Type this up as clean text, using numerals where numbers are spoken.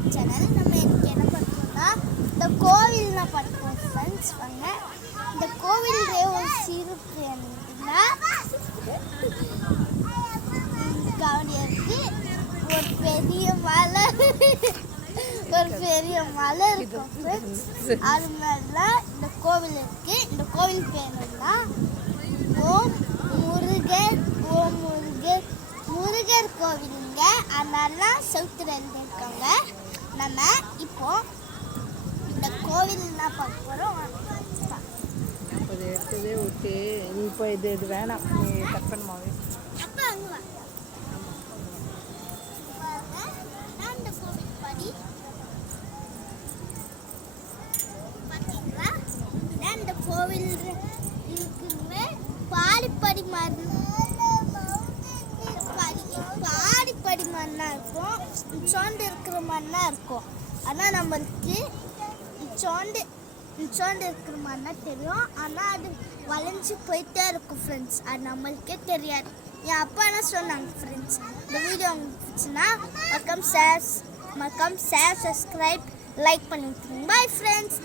YouTube channel. நம்ம இன்னைக்கு என்ன பண்ணுறோம்னா இந்த கோவில்னா பண்ணுறோம் ஃப்ரெண்ட்ஸ். வாங்க இந்த கோவிலே ஒரு சிறப்பு என்னன்னா கவனியருக்கு ஒரு பெரிய மலை இருக்கும் ஃப்ரெண்ட்ஸ். அது மாதிரிலாம் இந்த கோவில் இருக்கு. இந்த கோவில் பேர் என்னன்னா ஓம் முருகர் கோவிலுங்க. அதனால செவுத்துல எழுதியிருக்காங்க. நம்ம இப்போ இந்த கோவில் என்ன பார்க்க போகிறோம். அது எடுத்ததே ஓகே. இப்போ இது வேணாம், நீ கட் பண்ணுமாவே. அப்போ அங்கே வாங்க நான் இந்த கோவில் படி பார்த்தீங்களா. இந்த கோவில் இருக்குங்க பாடிப்படி மாதிரி பாடிப்படி மாதிரினா இருக்கும். சோண்டு இருக்கிற மாதிரினா இருக்கும். ஆனால் நம்மளுக்கு சோண்டு இருக்கிற மாதிரினா தெரியும். ஆனால் அது வளைஞ்சு போயிட்டே இருக்கும் ஃப்ரெண்ட்ஸ். அது நம்மளுக்கே தெரியாது. என் அப்பா என்ன சொன்னாங்க ஃப்ரெண்ட்ஸ், இந்த வீடியோ உங்களுக்கு பிடிச்சுன்னா மறக்காம ஷேர் சப்ஸ்கிரைப் லைக் பண்ணி விட்டுருங்க. Bye friends.